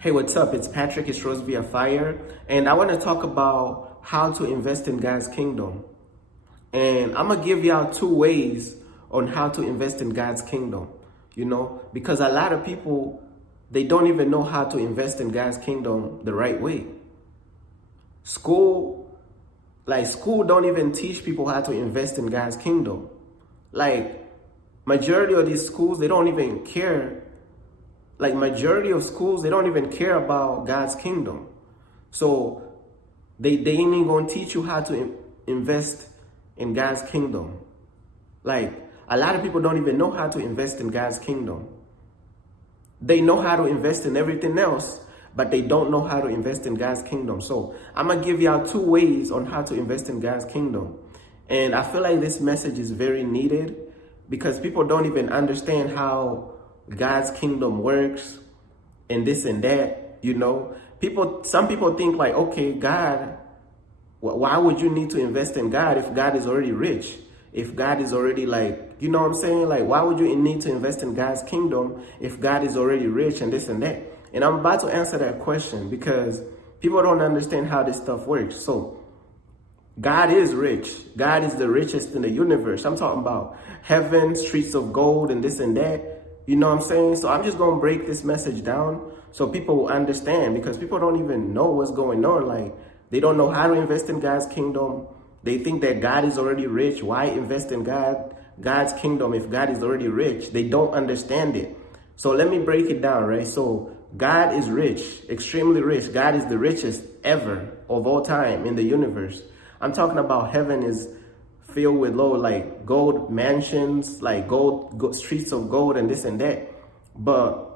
Hey, what's up? It's Patrick, it's Rose via Fire, and I want to talk about how to invest in God's kingdom. And I'm gonna give y'all two ways on how to invest in God's kingdom, because a lot of people, they don't even know how to invest in God's kingdom the right way. School don't even teach people how to invest in God's kingdom. Like, majority of these schools, they don't even care. Like, majority of schools, they don't even care about God's kingdom. So they ain't even gonna teach you how to invest in God's kingdom. Like, a lot of people don't even know how to invest in God's kingdom. They know how to invest in everything else, but they don't know how to invest in God's kingdom. So I'm gonna give y'all two ways on how to invest in God's kingdom. And I feel like this message is very needed because people don't even understand how God's kingdom works and this and that, Some people think like, okay, God, why would you need to invest in God if God is already rich? If God is already like, you know what I'm saying? Like, why would you need to invest in God's kingdom if God is already rich and this and that? And I'm about to answer that question because people don't understand how this stuff works. So God is rich. God is the richest in the universe. I'm talking about heaven, streets of gold, and this and that. You know what I'm saying? So I'm just going to break this message down so people will understand, because people don't even know what's going on. Like, they don't know how to invest in God's kingdom. They think that God is already rich. Why invest in God's kingdom if God is already rich? They don't understand it. So let me break it down, right? So God is rich, extremely rich. God is the richest ever of all time in the universe. I'm talking about heaven is filled with like gold mansions, like gold streets of gold and this and that. But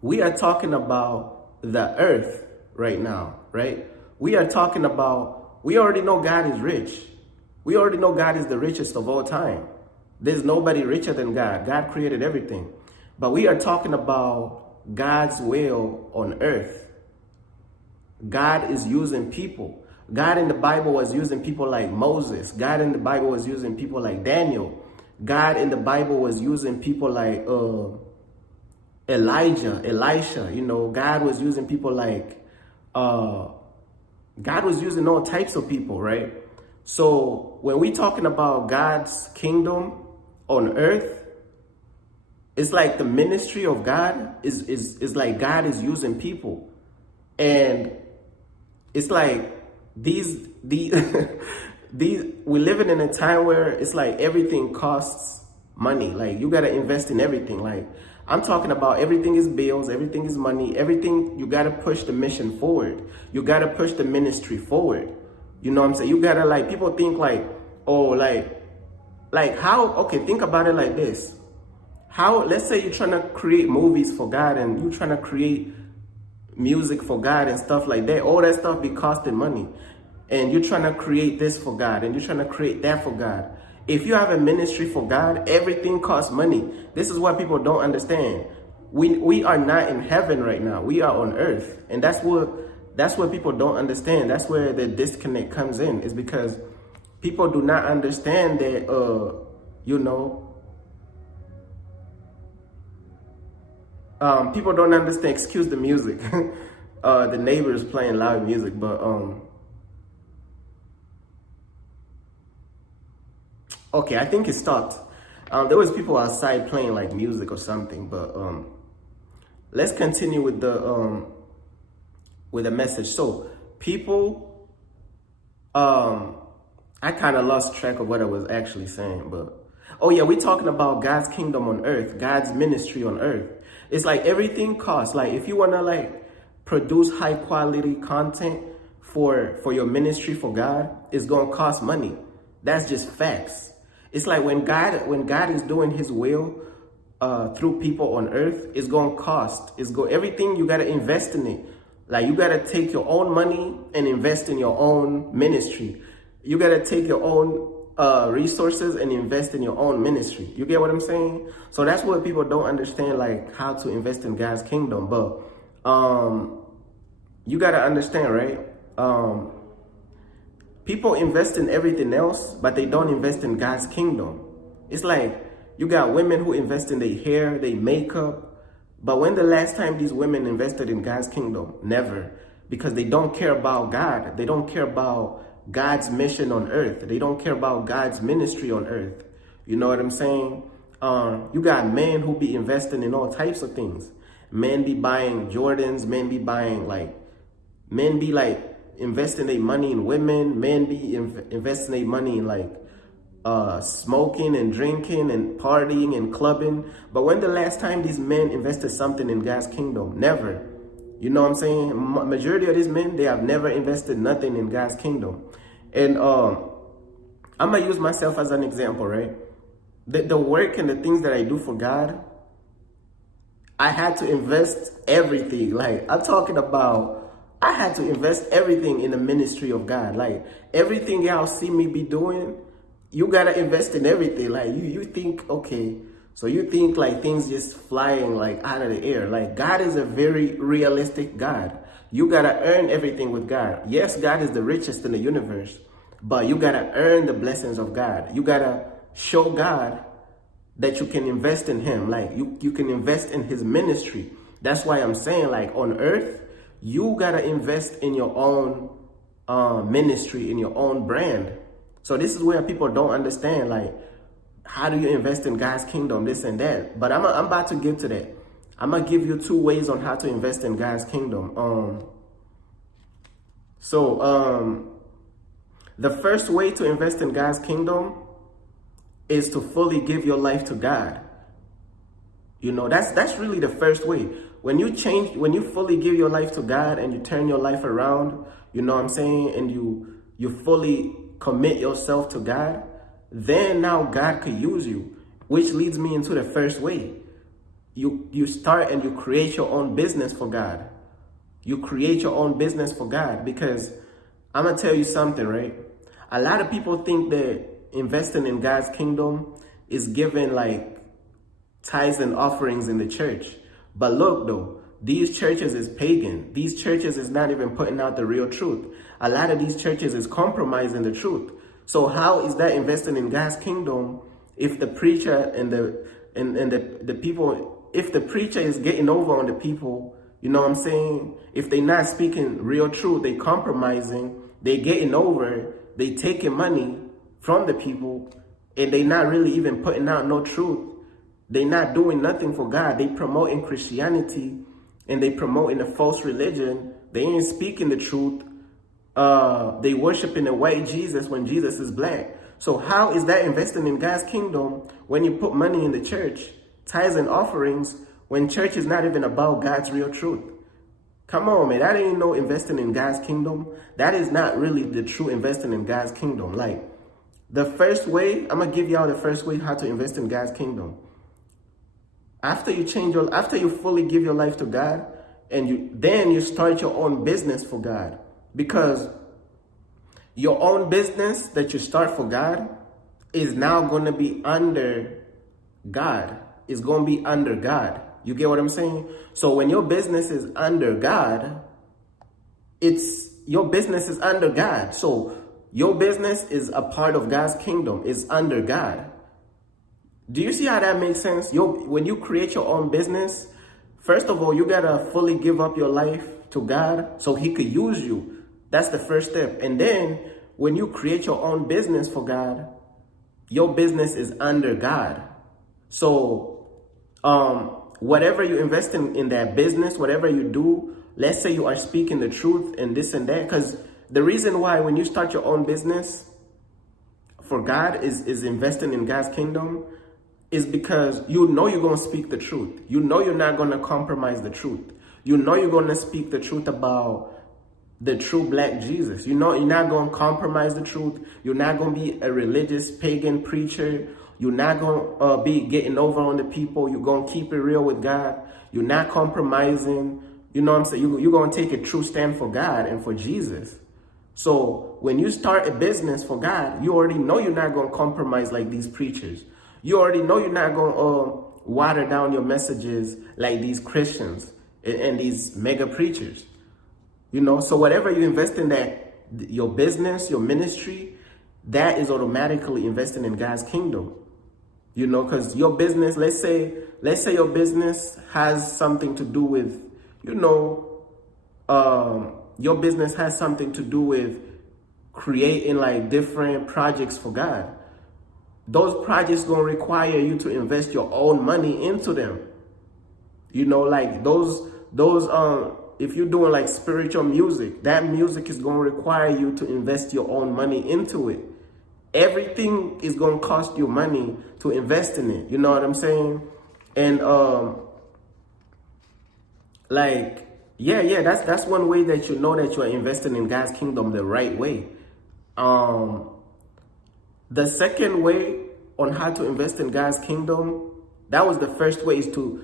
we are talking about the earth right now, right? We already know God is rich. We already know God is the richest of all time. There's nobody richer than God. God created everything. But we are talking about God's will on earth. God is using people. God in the Bible was using people like Moses. God in the Bible was using people like Daniel. God in the Bible was using people like Elijah, Elisha. God was using people like, God was using all types of people, right? So when we talking about God's kingdom on earth, it's like the ministry of God is like God is using people. And it's like, these we're living in a time where it's like everything costs money. Like, you got to invest in everything. Like, I'm talking about everything is bills, everything is money, everything. You got to push the mission forward. You got to push the ministry forward. You know what I'm saying? You got to, like, people think like, oh, like how, okay, think about it like this. How, let's say you're trying to create movies for God and you're trying to create music for God and stuff like that. All that stuff be costing money. And you're trying to create this for God and you're trying to create that for God. If you have a ministry for God, everything costs money. This is what people don't understand. We are not in heaven right now. We are on earth. And that's what people don't understand. That's where the disconnect comes in, is because people do not understand that people don't understand, excuse the music. The neighbors playing loud music, but okay, I think it stopped. There was people outside playing like music or something, but let's continue with the message. So people, I kind of lost track of what I was actually saying, but oh yeah, we're talking about God's kingdom on earth, God's ministry on earth. It's like everything costs. Like, if you want to like produce high quality content for your ministry for God, it's going to cost money. That's just facts. It's like when God is doing his will through people on earth, it's going to cost. Everything, you got to invest in it. Like, you got to take your own money and invest in your own ministry. You got to take your own resources and invest in your own ministry. You get what I'm saying? So that's what people don't understand, like how to invest in God's kingdom. But you got to understand, right? People invest in everything else, but they don't invest in God's kingdom. It's like you got women who invest in their hair, their makeup, But when the last time these women invested in God's kingdom? Never. Because they don't care about God. They don't care about God's mission on earth. They don't care about God's ministry on earth. You know what I'm saying? You got men who be investing in all types of things. Men be buying Jordans. Men be buying men be investing their money in women. Men be investing their money in smoking and drinking and partying and clubbing. But when the last time these men invested something in God's kingdom? Never. You know what I'm saying? Majority of these men, they have never invested nothing in God's kingdom. And I'm going to use myself as an example, right? The work and the things that I do for God, I had to invest everything. I'm talking about, I had to invest everything in the ministry of God. Everything y'all see me be doing, you got to invest in everything. You think, okay, so you think things just flying out of the air. God is a very realistic God. You got to earn everything with God. Yes, God is the richest in the universe, but you got to earn the blessings of God. You got to show God that you can invest in him. You can invest in his ministry. That's why I'm saying on earth, you got to invest in your own ministry, in your own brand. So this is where people don't understand, how do you invest in God's kingdom, this and that. But I'm about to get to that. I'm going to give you 2 ways on how to invest in God's kingdom. The first way to invest in God's kingdom is to fully give your life to God. You know, that's really the first way. When you fully give your life to God and you turn your life around, you know what I'm saying, and you fully commit yourself to God, then now God could use you, which leads me into the first way. You start and you create your own business for God. You create your own business for God, because I'm going to tell you something, right? A lot of people think that investing in God's kingdom is giving tithes and offerings in the church. But look though, these churches is pagan. These churches is not even putting out the real truth. A lot of these churches is compromising the truth. So how is that investing in God's kingdom if the preacher and the people, if the preacher is getting over on the people, you know what I'm saying? If they not speaking real truth, they compromising, they getting over, they taking money from the people, and they not really even putting out no truth. They not doing nothing for God. They promoting Christianity and they promoting a false religion. They ain't speaking the truth. They worshiping a white Jesus when Jesus is black. So how is that investing in God's kingdom when you put money in the church, tithes and offerings, when church is not even about God's real truth? Come on, man. That ain't no investing in God's kingdom. That is not really the true investing in God's kingdom. The first way, I'm going to give y'all the first way how to invest in God's kingdom. After you fully give your life to God, and then you start your own business for God. Because your own business that you start for God is now going to be under God. It's going to be under God. You get what I'm saying? So when your business is under God, your business is under God. So your business is a part of God's kingdom. It's under God. Do you see how that makes sense? When you create your own business, first of all, you got to fully give up your life to God so he could use you. That's the first step. And then when you create your own business for God, your business is under God. So whatever you invest in that business, whatever you do, let's say you are speaking the truth and this and that. Because the reason why when you start your own business for God is investing in God's kingdom is because you know you're going to speak the truth. You know you're not going to compromise the truth. You know you're going to speak the truth about the true black Jesus. You know you're not going to compromise the truth. You're not going to be a religious pagan preacher. You're not going to be getting over on the people. You're going to keep it real with God. You're not compromising. You know what I'm saying? You're going to take a true stand for God and for Jesus. So when you start a business for God, you already know you're not going to compromise like these preachers. You already know you're not going to water down your messages like these Christians and these mega preachers. You know, so whatever you invest in that, your business, your ministry, that is automatically investing in God's kingdom. You know, because your business, let's say your business has something to do with, you know, your business has something to do with creating like different projects for God. Those projects gonna require you to invest your own money into them. You know, like those if you're doing like spiritual music, that music is gonna require you to invest your own money into it. Everything is gonna cost you money to invest in it. You know what I'm saying? And like that's one way that you know that you are investing in God's kingdom the right way. The second way on how to invest in God's kingdom, that was the first way, is to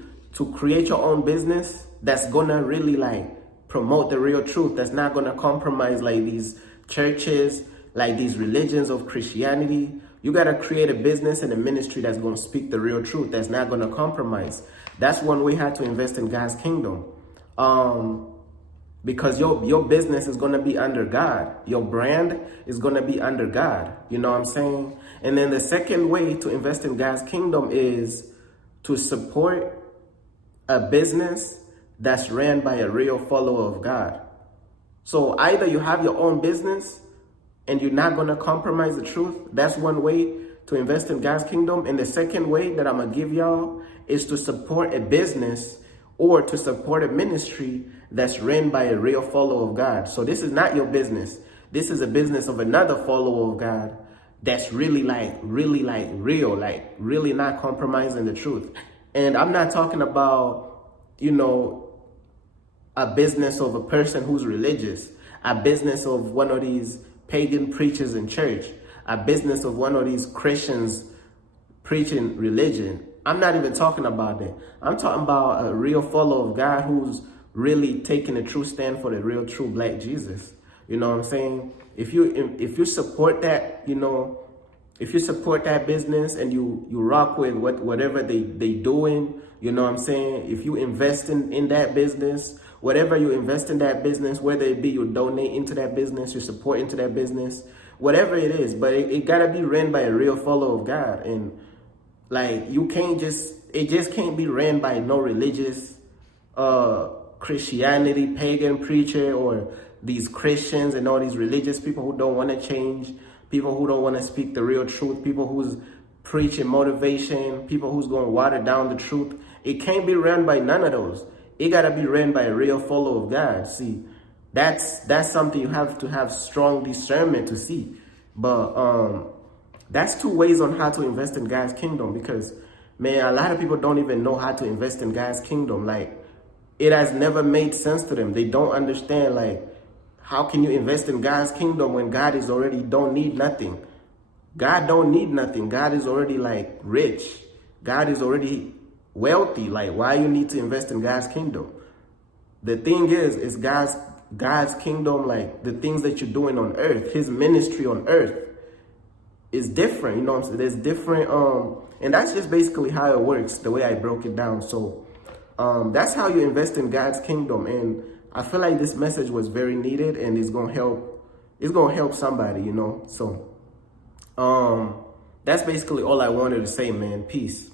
create your own business that's gonna really like promote the real truth, that's not gonna compromise like these churches, like these religions of Christianity. You gotta create a business and a ministry that's gonna speak the real truth, that's not gonna compromise. That's one way how to invest in God's kingdom. Because your business is gonna be under God. Your brand is gonna be under God. You know what I'm saying? And then the second way to invest in God's kingdom is to support a business that's ran by a real follower of God. So either you have your own business and you're not gonna compromise the truth. That's one way to invest in God's kingdom. And the second way that I'm gonna give y'all is to support a business or to support a ministry that's ran by a real follower of God. So this is not your business. This is a business of another follower of God that's really real, like really not compromising the truth. And I'm not talking about, you know, a business of a person who's religious, a business of one of these pagan preachers in church, a business of one of these Christians preaching religion. I'm not even talking about that. I'm talking about a real follower of God who's really taking a true stand for the real, true black Jesus. You know what I'm saying? If you support that, you know, if you support that business and you rock with whatever they doing, you know what I'm saying? If you invest in that business, whatever you invest in that business, whether it be you donate into that business, you support into that business, whatever it is, but it gotta be ran by a real follower of God. And like it just can't be ran by no religious Christianity, pagan preacher, or these Christians and all these religious people who don't want to change, people who don't want to speak the real truth, people who's preaching motivation, people who's going to water down the truth. It can't be ran by none of those. It got to be ran by a real follower of God. See, that's something you have to have strong discernment to see. But that's two ways on how to invest in God's kingdom, because, man, a lot of people don't even know how to invest in God's kingdom. Like, it has never made sense to them. They don't understand, like, how can you invest in God's kingdom when God is already don't need nothing? God don't need nothing. God is already, like, rich. God is already wealthy. Like, why you need to invest in God's kingdom? The thing is God's kingdom, like, the things that you're doing on earth, his ministry on earth, is different, you know what I'm saying? There's different, and that's just basically how it works, the way I broke it down. So that's how you invest in God's kingdom. And I feel like this message was very needed, and it's gonna help somebody, you know. So that's basically all I wanted to say, man. Peace.